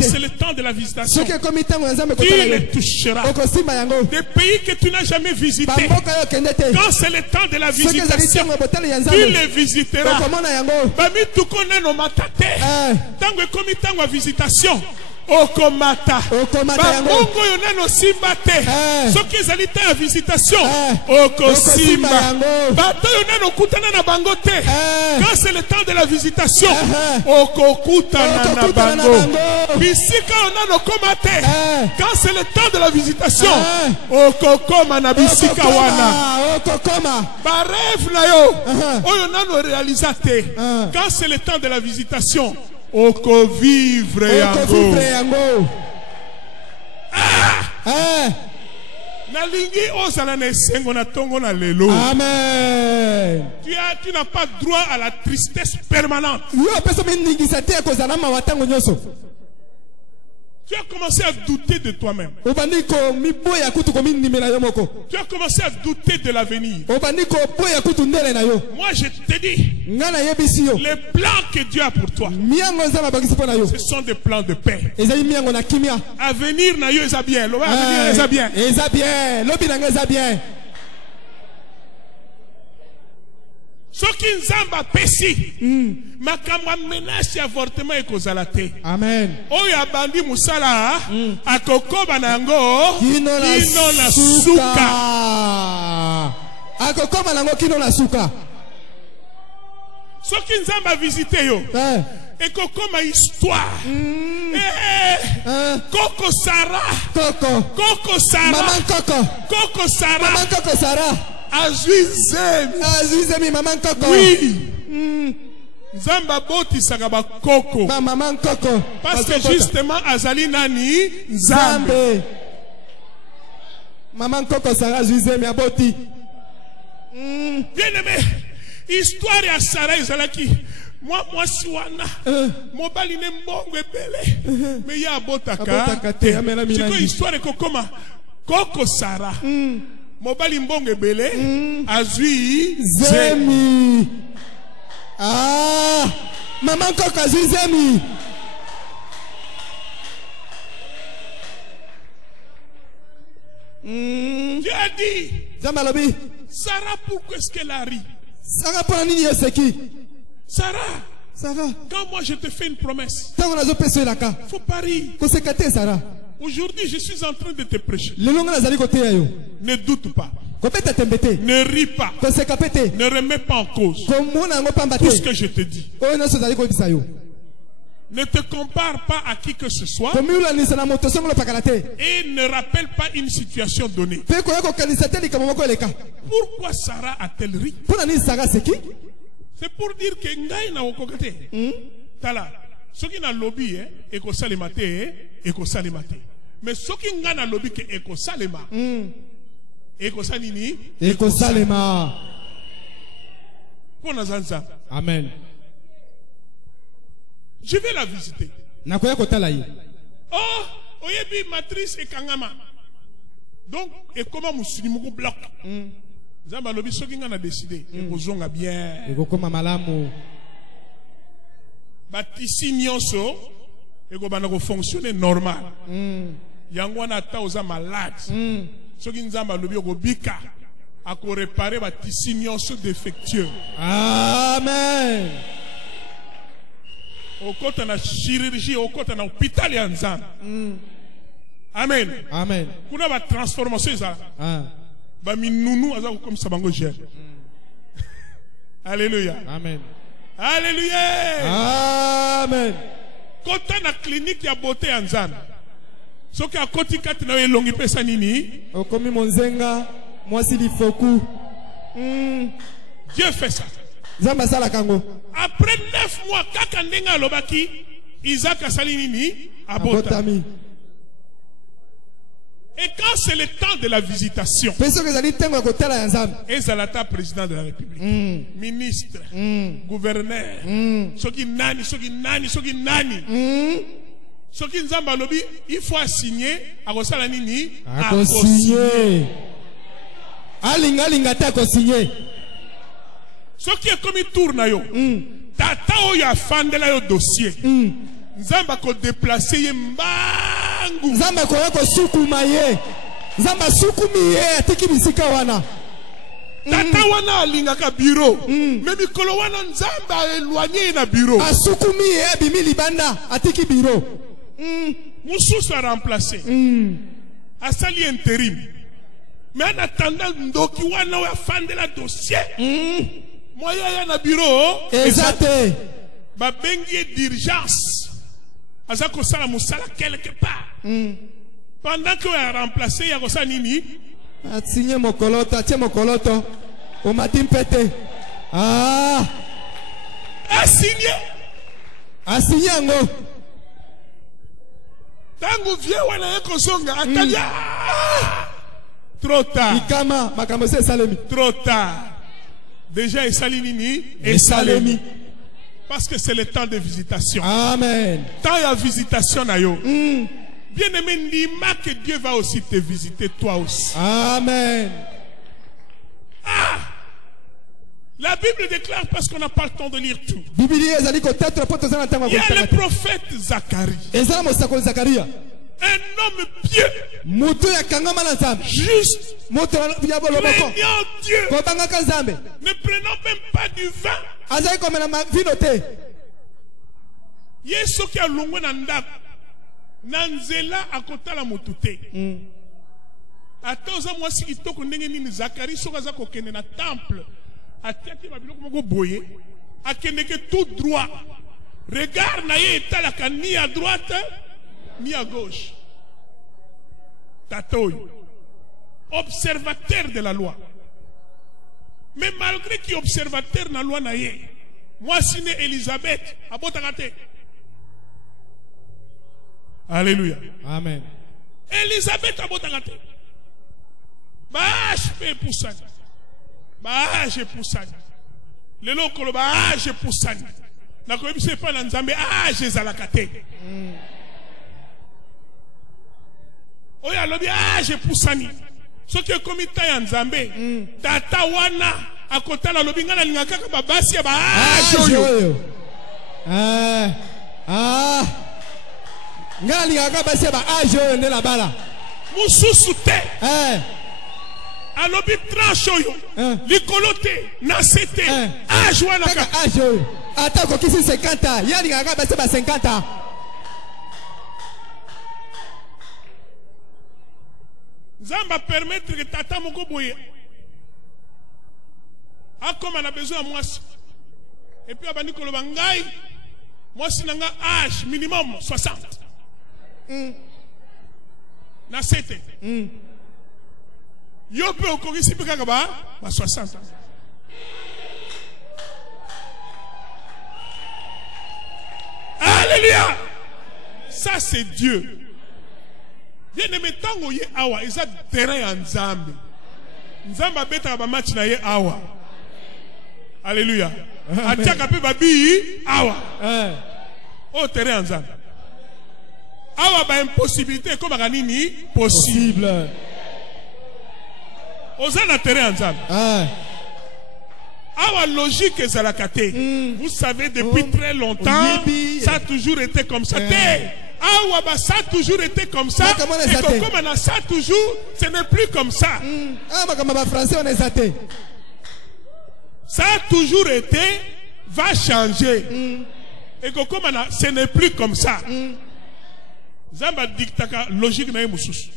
c'est le temps de la visitation, tu les toucheras. Des pays que tu n'as jamais visités. Quand c'est le temps de la visitation, tu les visiteras. Bami tu connais no matate. Tango komi tango visitation. Okomata. Bango yonano simba te. Soki ezali te ya visitation. Okosimba. Bato yonano kutana na bango te. Quand c'est le temps de la visitation. Okokutana na bango. Bisika yonano koma te. Quand c'est le temps de la visitation. Okokoma na bisika wana. Okokoma. Ba rêve na yo. Oyonano réalisa te. Quand c'est le temps de la visitation. Oko vivre yango. Nalingi ozala na esengo na tongo na lelo. Amen. Tu n'as pas droit à la tristesse permanente. Tu as commencé à douter de toi-même. Tu as commencé à douter de l'avenir. Moi je te dis, les plans que Dieu a pour toi, ce sont des plans de paix. Avenir na yo eza bien. Avenir eza bien. Soki nzamba pesi makamwa menace avortement ekozala te. Amen. Oyo abandi musala akokoba nango kino na suka. Akokoba nango kino na suka. Soki nzamba visite yo ekokoma histoire. Coco Sarah. Maman Coco Sarah. Azuizemi maman Coco. Oui. Nzamba boti sagaba Coco. Maman Coco. Parce que justement azali nani Nzambe. Maman Coco Sarah azuizemi aboti. Bien aimé, histoire ya Sarah ezalaki moi siwana mobali ne mbongo ebele mais ya abotaka te. Siko histoire ekokoma Coco Sarah. Mobali mbongo ebele azui zemi. Maman Coco azui zemi. Dieu a dit Zambalobi Sarah, pourquoi est-ce qu'elle a ri? Sarah pour nini c'est qui? Sarah, quand moi je te fais une promesse, faut pas rire. Sarah. Aujourd'hui, je suis en train de te prêcher. Ne doute pas. Ne ris pas. Ne remets pas en cause tout ce que je te dis. Ne te compare pas à qui que ce soit et ne rappelle pas une situation donnée. Pourquoi Sarah a-t-elle ri? C'est pour dire que ngai na okokate. Tala, soki na lobby eko salema te, eko salema te. Mais soki nga na lobby ke eko salema. Eko salini, eko salema. Pona zanza. Amen. Je vais la visiter. Nakoya kotala yi. Oh, oyebi matrice e kangama. Donc, et comment musulman ko bloc? Zamba lobi soki nga na décider, eko zonga bien. Eko koma malamu. Batisi nyonso, eko bana ko fonctionner normal. Yango na ta oza malade. Soki nzamba lobi eko bika, ako réparer batisi nyonso défectueux. Amen. Au côté na chirurgie, au côté na hôpital ya nzamba. Amen. Amen. Kuna ba transformation ça. Ba minunu aza comme ça bango gère. Alléluia. Amen. Alléluia. Amen. Kota na clinique ya beauté ya nzamba. Soki akoti kati na elongi pesa nini? Okomi monzenga, mwasi lifoku. Dieu fait ça. Zamba sala kango. Après 9 mois, kaka ndenga lobaki, Isaac asali nini? Abotami. Et quand c'est le temps de la visitation, Ezalata président de la République, ministre, gouverneur, soki nani, soki nzamba lobi, il faut assigner, akosala nini? Akosigner. Alinga te akosigner. Soki ekomi tour na yo, tata oyo afandela yo dossier, nzamba ko déplacer ye mbangu. Nzamba ko yako sukuma ye. Nzamba sukumi ye atiki bisika wana. Tata wana alingaka bureau. Mais mikolo wana nzamba éloigné na bureau. Asukumi ye bimi libanda atiki bureau. Moussous a remplacé. A sali intérim. Mais en attendant, Ndoki wana wa fan de la dossier. Moi, il y a un bureau. Exact. Ba bengi d'urgence. Azako sala musala quelque part. Pendant que a remplacé, il y a ça nini. A signé mon coloto, tiens mon coloto. Au matin pété. Ah. A signé. A signé ngo. Tango vieux wana yeko songa atalia. Trop tard. Ikama makamose salemi. Trop tard. Déjà et salinini et salemi. Parce que c'est le temps de visitation. Amen. Tant il y a visitation na yo. Bien aimé, n'ima que Dieu va aussi te visiter toi aussi. Amen. Ah! La Bible déclare, parce qu'on n'a pas le temps de lire tout. Il y a le prophète Zacharie. Un homme pieux. Juste. Craignant Dieu. Ne prenant même pas du vin. Yesu qui a longwe nanda. Nanzela akota la motute. Atoza mwasi kitoko ndenge nini Zacharie sokaza kokende na temple. Atiaki babilo komoko boye. Akende que tout droit. Regarde na ye etalaka ni à droite ni à gauche. Tatoy. Observateur de la loi. Mais malgré qu'il est observateur de la loi na ye. Moi si né Elisabeth abotakate. Alléluia. Amen. Elisabeth abotakate. Bâche pe poussane. Bâche poussane. Le loko le bâche poussane. Na ko ebise pa na nzambe âge zalakate. Oya lobi âge poussani. Ce qui est comme ta nzambe. Tata wana akotala lobi ngana lingaka ka babasi ya bâche oyo. Ngali ngaka basi ba âge oyo ne la bala. Mususu te. Alobi tranche oyo. Likolote na sete. Âge wana ka âge oyo. Ata ko kisi 50 ans. Yali ngaka basi ba 50 ans. Zamba permettre que tata moko boye. A comme on a besoin de moi. Et puis abani ko loba ngai. Moi si nanga âge minimum 60. Na sete. Yo pe okongisi pe kaka ba 60 ans. Alléluia. Ça c'est Dieu. Bien aimé tango ye awa eza terrain en Nzambe. Nzamba beta ba match na ye awa. Alléluia. Atiaka pe babi awa. Oh terrain en Nzambe. Awa ba impossibilité comme nini possible. Osana terrain en Nzambe. Awa logique ezalakate. Vous savez depuis très longtemps ça a toujours été comme ça. Awa ba ça a toujours été comme ça. Et comme on a ça toujours, ce n'est plus comme ça. Ça a toujours été, va changer. Et comme on a, ce n'est plus comme ça. Zamba diktaka logique na mususu.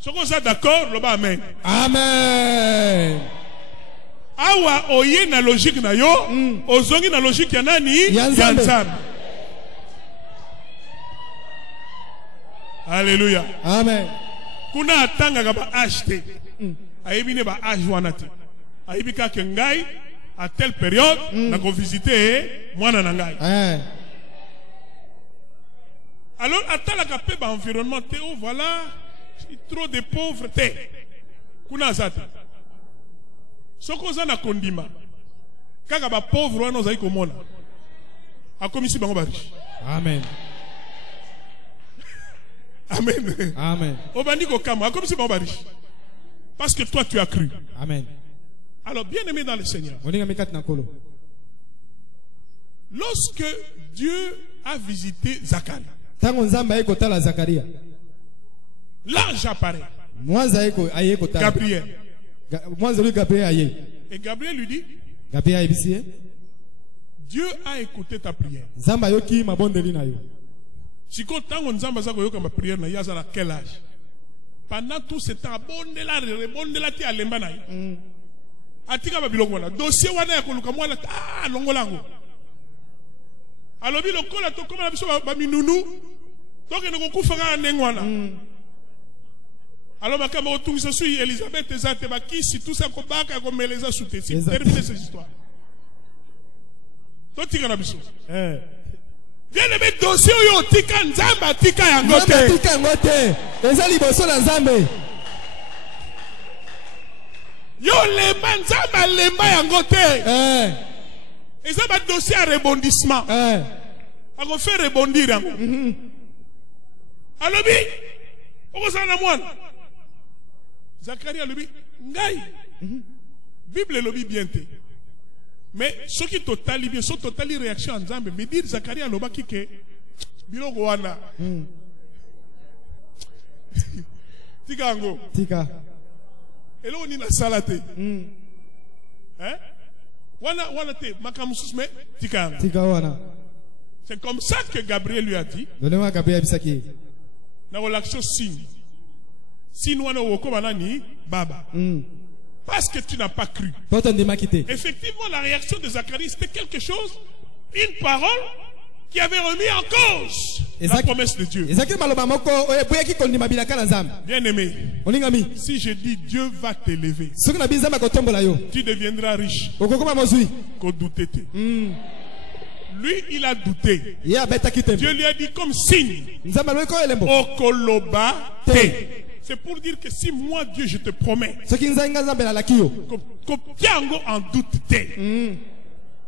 Si on est d'accord, le amen. Amen. Awa oye na logique na yo, ozongi na logique ya nani? Yanzam. Alléluia. Amen. Kuna atanga ba acheter. Ayebi ne ba âge wana te. Ayebi ka ke ngai à telle période na ko visiter mwana na ngai. Alors atala ka pe ba environnement te oh voilà trop de pauvreté. Kuna zata. Soko za na kondima. Kaka ba pauvre wana ozali komona. Akomisi bango ba riche. Amen. Amen. Amen. Comme c'est bon riche. Parce que toi tu as cru. Amen. Alors bien aimé dans le Seigneur. Lorsque Dieu a visité Zacharie. L'ange apparaît. Gabriel. Et Gabriel lui dit. Dieu a écouté ta prière. Si quand on nzamba za koyoka ma prière na yaza na quel âge? Pendant tout ce temps, bonde la ti alemba na yi. Atika ba biloko wana. Dossier wana ya koluka mwana longolango. Alobi lokola to koma na biso ba minunu. Donc ne kokufaka ndengwana. Alors ma kama otungisa sui Elisabeth ezate ba kisi tout ça kobaka ko meleza soute. C'est terminé cette histoire. To tika na biso. Bien aimé dossier yo tika nzamba tika yango te. Nzamba tika yango te. Eza liboso na Nzambe. Yo lemba nzamba lemba yango te. Eza ba dossier à rebondissement. A ko faire rebondir yango. Alobi okozana mwana. Zacharie alobi ngai. Bible lobi bien te. Mais ce qui totali bien, ce totali réaction ensemble, me dire Zacharie aloba kike biloko wana. Tika ango. Tika. Elo ni na salate. Hein? Wana te makamusus me tika ango. Tika wana. C'est comme ça que Gabriel lui a dit. Donnez-moi Gabriel bisaki. Na relaction signe. Signe wana woko banani baba. Parce que tu n'as pas cru. Effectivement, la réaction de Zacharie, c'était quelque chose, une parole qui avait remis en cause la promesse de Dieu. Bien aimé, si je dis Dieu va t'élever, tu deviendras riche. Lui, il a douté. Dieu lui a dit comme signe, Okoloba te. C'est pour dire que si moi, Dieu, je te promets, que Piango en doute te,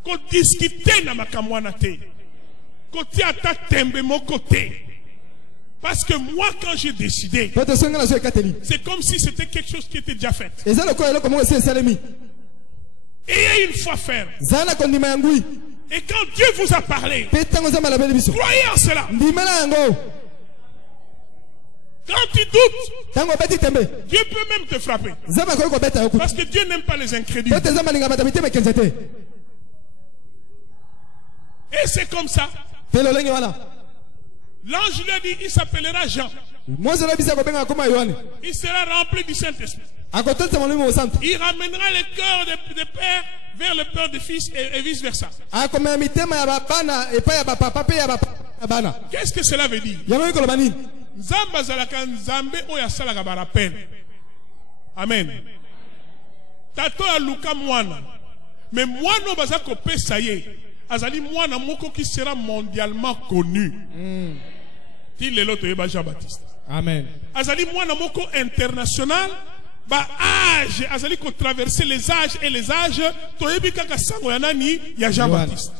que discuter na makamwana te, que tu as tembe mon côté. Parce que moi, quand j'ai décidé, c'est comme si c'était quelque chose qui était déjà fait. Et une fois faire. Et quand Dieu vous a parlé, croyez en cela. Quand tu doutes, Dieu peut même te frapper. Parce que Dieu n'aime pas les incrédules. Et c'est comme ça. L'ange lui a dit, il s'appellera Jean. Il sera rempli du Saint-Esprit. Il ramènera le cœur des pères vers le cœur des fils et vice versa. Qu'est-ce que cela veut dire? Nzamba zalaka nzambe oya salaka ba rappel. Amen. Tato ya luka mwana. Mais mwana baza kopesa ye. Azali mwana moko qui sera mondialement connu. Ti lelo to yeba Jean-Baptiste. Amen. Azali mwana moko international. Ba âge azali ko traverser les âges et les âges. To yebi kaka sango ya nani ya Jean-Baptiste.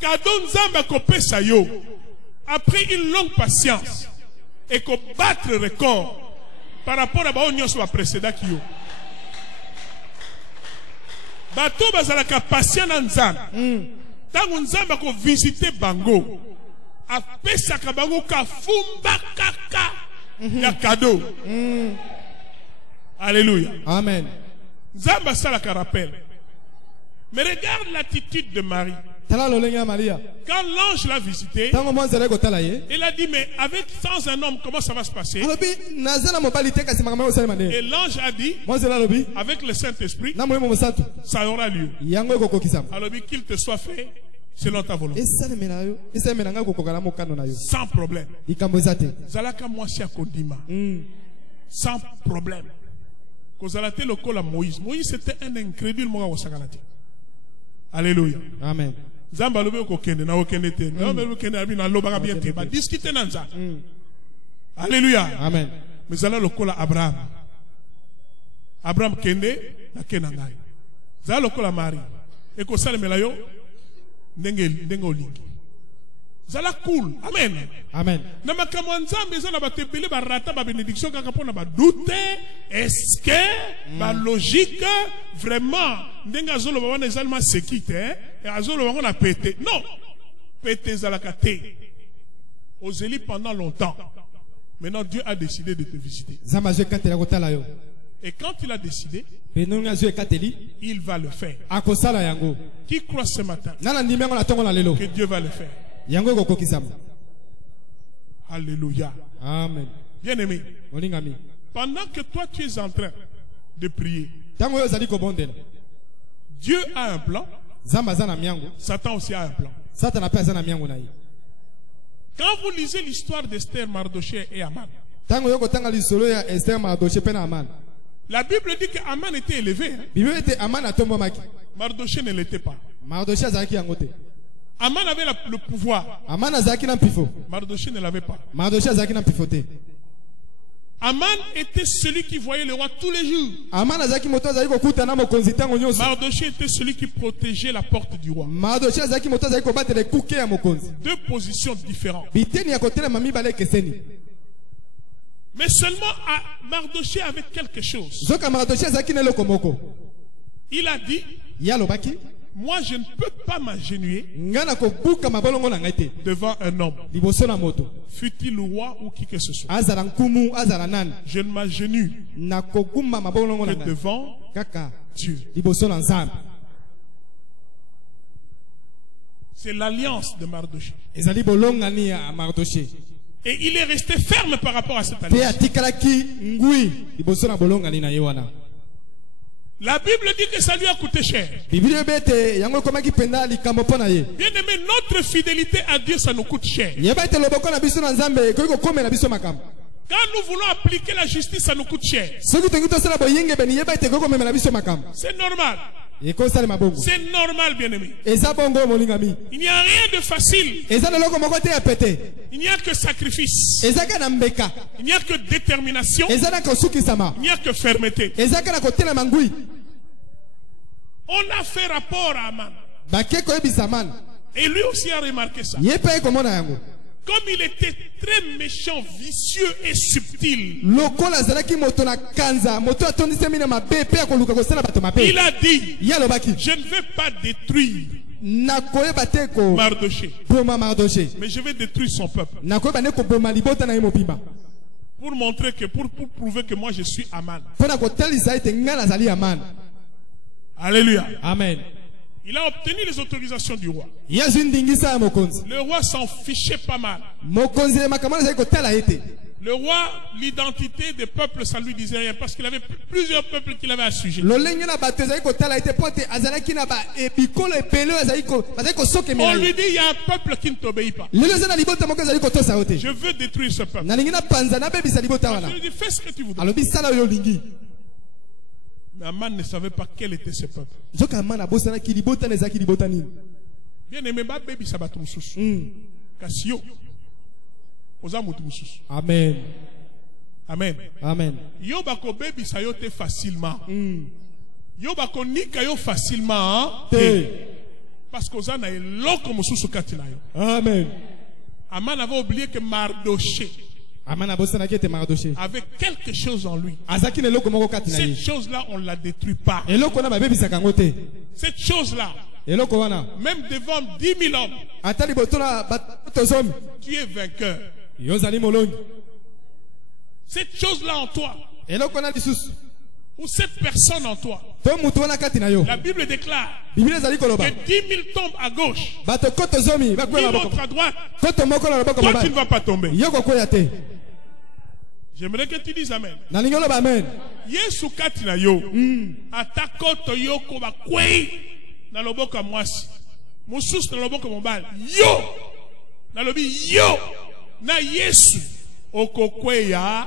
Kado nzamba kopesa yo. Après une longue patience et qu'on battre le record par rapport à l'union soit précédent qui yo. Bato bazalaka patient na nzamba. Tango nzamba ko visiter bango. Apesaka bango ka fumba kaka ya cadeau. Alléluia. Amen. Nzamba salaka rappel. Mais regarde l'attitude de Marie. Quand l'ange l'a visité, il a dit, mais sans un homme, comment ça va se passer? Et l'ange a dit, avec le Saint-Esprit, ça aura lieu. Alors qu'il te soit fait selon ta volonté. Sans problème. Zalaka mwasi akondima. Sans problème. Kozalate lokola Moïse. Moïse c'était un incrédule. Alléluia. Amen. Zamba lobe ko kende na okende te. Na lobe kende abi na loba bien te. Ba discuter na nza. Alléluia. Amen. Mais zala lokola Abraham. Abraham kende na kena ngai. Zala lokola Marie. E ko salemela yo ndenge olingi. Zala cool. Amen. Amen. Na makambo nzambe zala batebele ba rata ba bénédiction kaka pona ba doute. Est-ce que ba logique vraiment ndenge azolo ba wana ezalma sécurité et azolo ba wana pété. Non. Pété zalaka te. Ozeli pendant longtemps. Maintenant Dieu a décidé de te visiter. Et quand il a décidé, il va le faire. Qui croit ce matin que Dieu va le faire? Alléluia. Amen. Bien-aimé, pendant que toi tu es en train de prier, Dieu a un plan. Satan aussi a un plan. Quand vous lisez l'histoire d'Esther, Mardoché et Aman, la Bible dit que Aman était élevé. Mardoché ne l'était pas. Aman avait le pouvoir. Mardoché ne l'avait pas. Aman était celui qui voyait le roi tous les jours. Mardoché était celui qui protégeait la porte du roi. Deux positions différentes. Mais seulement Mardoché avait quelque chose. Il a dit, moi je ne peux pas m'agenouiller devant un homme, fût-il roi ou qui que ce soit. Je ne m'agenouille que devant Dieu. C'est l'alliance de Mardoché. Et il est resté ferme par rapport à cette alliance. La Bible dit que ça lui a coûté cher. Bien-aimé, notre fidélité à Dieu, ça nous coûte cher. Quand nous voulons appliquer la justice, ça nous coûte cher. C'est normal. C'est normal, bien-aimé. Il n'y a rien de facile. Il n'y a que sacrifice. Il n'y a que détermination. Il n'y a que fermeté. On a fait rapport à Aman. Et lui aussi a remarqué ça. Comme il était très méchant, vicieux et subtil, il a dit, je ne vais pas détruire Mardoché, mais je vais détruire son peuple. Pour montrer que, pour prouver que moi je suis Aman. Alléluia. Amen. Il a obtenu les autorisations du roi. Le roi s'en fichait pas mal. Le roi, l'identité des peuples, ça lui disait rien parce qu'il avait plusieurs peuples qu'il avait assujettis. On lui dit, il y a un peuple qui ne t'obéit pas. Je veux détruire ce peuple. Je lui dis, fais ce que tu voudras. Mais Aman ne savait pas quel était ce peuple. Bien aimé, baby sabatum sous. Cassio. Amen. Amen. Amen. Yo bako baby sayote facilement. Yo bako nika yo facilement. Parce que Zana est l'autre mususu katina yo. Amen. Aman avait oublié que Mardoché avec quelque chose en lui. Cette chose-là, on ne la détruit pas. Cette chose-là, même devant 10 000 hommes, tu es vainqueur. Cette chose-là en toi, ou cette personne en toi, la Bible déclare que 10 000 tombent à gauche, 1000 autres à droite. Toi, tu ne vas pas tomber. J'aimerais que tu dises Amen. Yesu katina yo. Atakoto yo koba kwei. Na loboka mwasi. Musus na loboka mobile. Yo. Na lobi yo. Na Yesu. Oko kwei ya.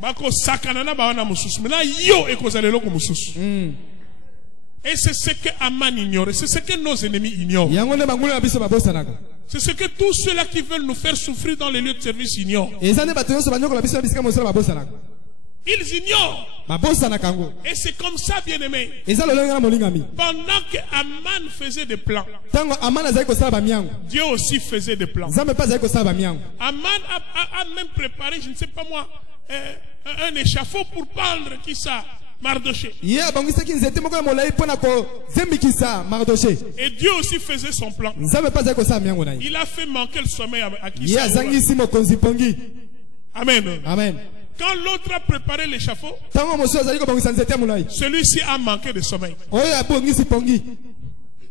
Bako sakana na bawana musus. Mena yo eko zaleloko musus. Et c'est ce que Aman ignore. C'est ce que nos ennemis ignorent. C'est ce que tous ceux-là qui veulent nous faire souffrir dans les lieux de service ignorent. Ils ignorent. Et c'est comme ça, bien-aimé. Pendant que Aman faisait des plans, Dieu aussi faisait des plans. Aman a même préparé, je ne sais pas moi, un échafaud pour pendre qui ça, Mardoché. Et Dieu aussi faisait son plan. Il a fait manquer le sommeil à qui ça. Amen. Amen. Quand l'autre a préparé l'échafaud, celui-ci a manqué de sommeil.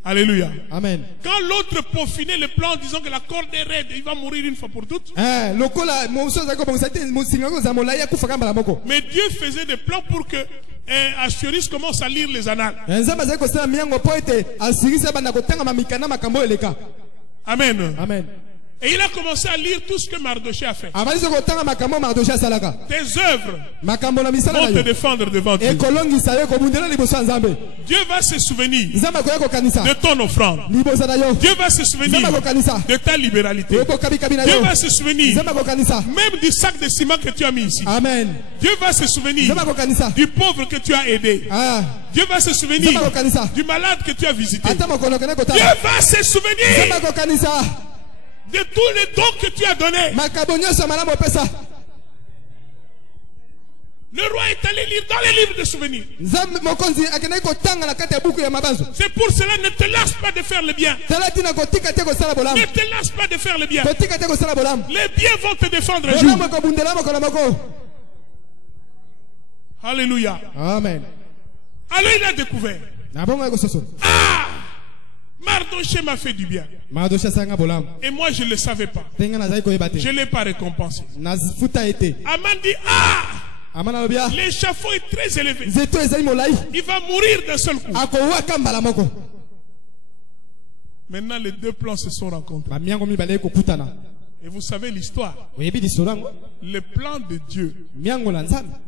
Alléluia. Amen. Quand l'autre peaufinait le plan en disant que la corde est raide, il va mourir une fois pour toutes. Mais Dieu faisait des plans pour que Assuérus commence à lire les annales. Amen. Amen. Et il a commencé à lire tout ce que Mardoché a fait. Tes œuvres vont te défendre devant Dieu. Dieu va se souvenir de ton offrande. Dieu va se souvenir de ta libéralité. Dieu va se souvenir même du sac de ciment que tu as mis ici. Amen. Dieu va se souvenir du pauvre que tu as aidé. Dieu va se souvenir du malade que tu as visité. Dieu va se souvenir de tous les dons que tu as donnés. Le roi est allé lire dans les livres de souvenirs. C'est pour cela, ne te lâche pas de faire le bien. Ne te lâche pas de faire le bien. Les biens vont te défendre un jour. Alléluia. Amen. Alors il a découvert. Mardoché m'a fait du bien. Et moi je ne le savais pas. Je ne l'ai pas récompensé. Aman dit, l'échafaud est très élevé. Il va mourir d'un seul coup. Maintenant les deux plans se sont rencontrés. Et vous savez l'histoire. Le plan de Dieu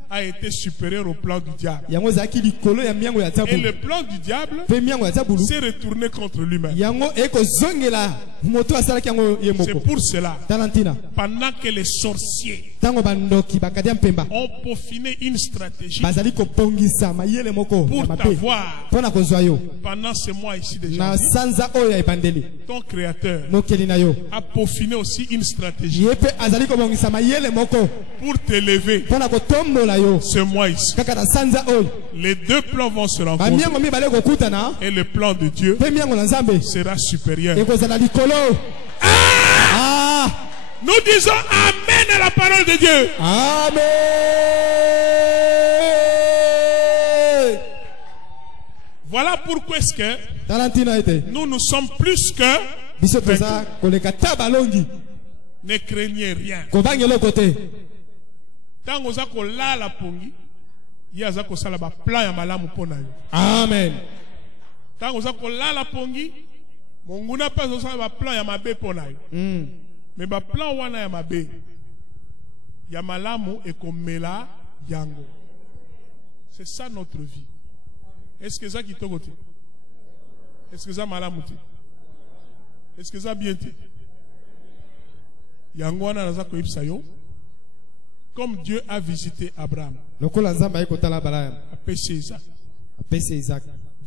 a été supérieur au plan du diable. Et le plan du diable s'est retourné contre lui-même. C'est pour cela, pendant que les sorciers ont peaufiné une stratégie pour t'avoir pendant ce mois ici de janvier, ton créateur a peaufiné aussi une stratégie pour t'élever ce mois ici. Les deux plans vont se rencontrer et le plan de Dieu sera supérieur. Nous disons Amen à la parole de Dieu. Amen. Voilà pourquoi est-ce que nous sommes plus que ne craignez rien. Tant que vous la pongi, il y a un plan ya malamu pona yo. Amen. Tant que vous la pongi, monguna pas un plan ya mabe pona yo. Mais ba plan wana ya mabe ya malamu et komela yango. C'est ça notre vie. Est-ce que ça qui te côté? Est-ce que ça malamu te? Est-ce que ça bien te? Yango wana naza ko ipsayo. Comme Dieu a visité Abraham, a péché Isaac.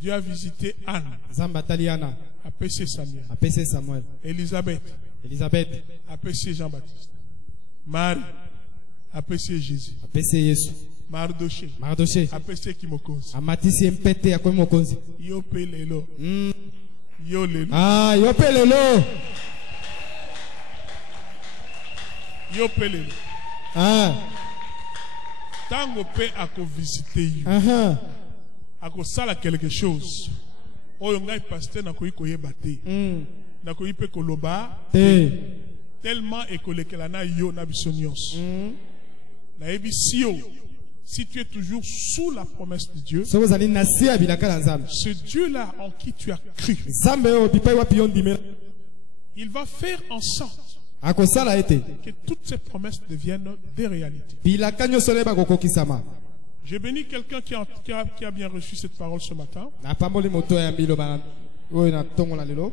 Dieu a visité Anne, a péché Samuel. Élisabeth a péché Jean-Baptiste. Marie a péché Jésus. Mardoché a péché Kimokonzi. Yope lelo. Tango pe ako visiter you. Ako sala quelque chose. Oyo ngai pasteur na koyi koyeba te. Na koyi pe koloba tellement ekolekela na yo na biso nyonso. Na yebi si tu es toujours sous la promesse de Dieu, ce Dieu-là en qui tu as cru, il va faire en sorte que toutes ces promesses deviennent des réalités. J'ai béni quelqu'un qui a bien reçu cette parole ce matin.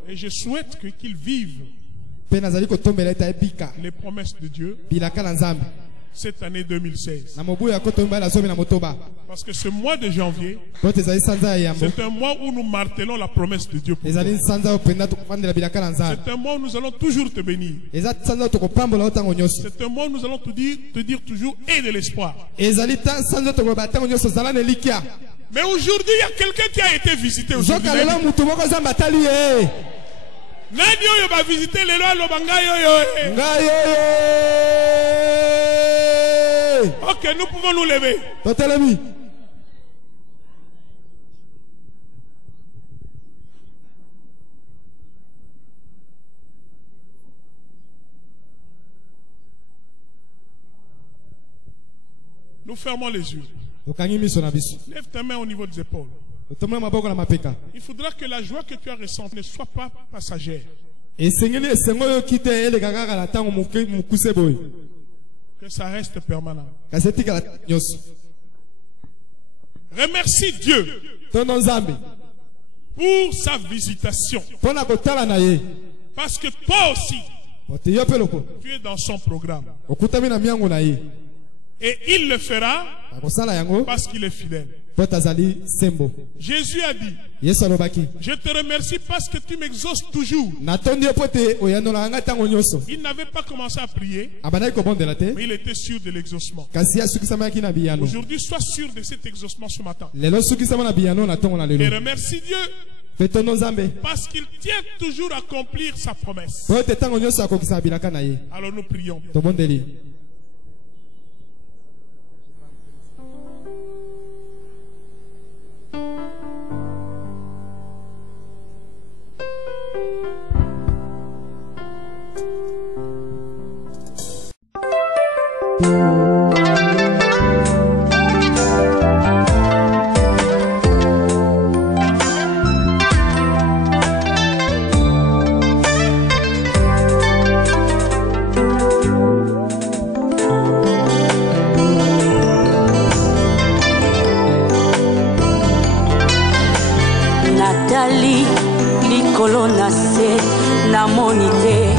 Et je souhaite qu'il vive les promesses de Dieu cette année 2016. Parce que ce mois de janvier, c'est un mois où nous martelons la promesse de Dieu pour toi. C'est un mois où nous allons toujours te bénir. C'est un mois où nous allons te dire toujours aie de l'espoir. Mais aujourd'hui, il y a quelqu'un qui a été visité aujourd'hui. Nani oyo va visiter les lois Ok, nous pouvons nous lever. Nous fermons les yeux. Lève ta main au niveau des épaules. Il faudra que la joie que tu as ressentie ne soit pas passagère. Que ça reste permanent. Remercie Dieu pour sa visitation. Parce que toi aussi, tu es dans son programme. Et il le fera parce qu'il est fidèle. Jésus a dit, je te remercie parce que tu m'exauces toujours. Il n'avait pas commencé à prier, mais il était sûr de l'exaucement. Aujourd'hui, sois sûr de cet exaucement ce matin. Et remercie Dieu parce qu'il tient toujours à accomplir sa promesse. Alors nous prions. Nathalie likolo na se na monite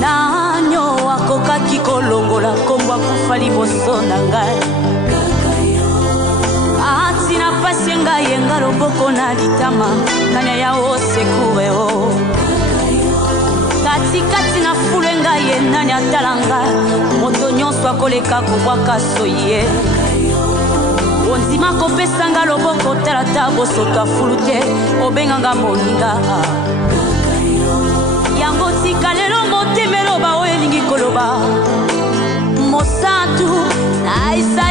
nanyo akokaki kolongola kombo akufa liboso na ngai atina pasi ngai yenga loboko na litama nanya ya osekure o katikati na fule ngai ye nani atalanga moto nyonso akoleka kobwaka soye ondima kopesanga loboko talata bosoto afulu te obenganga moninga yango tika lelo motema eloba oyo elingi koloba mosantu na isa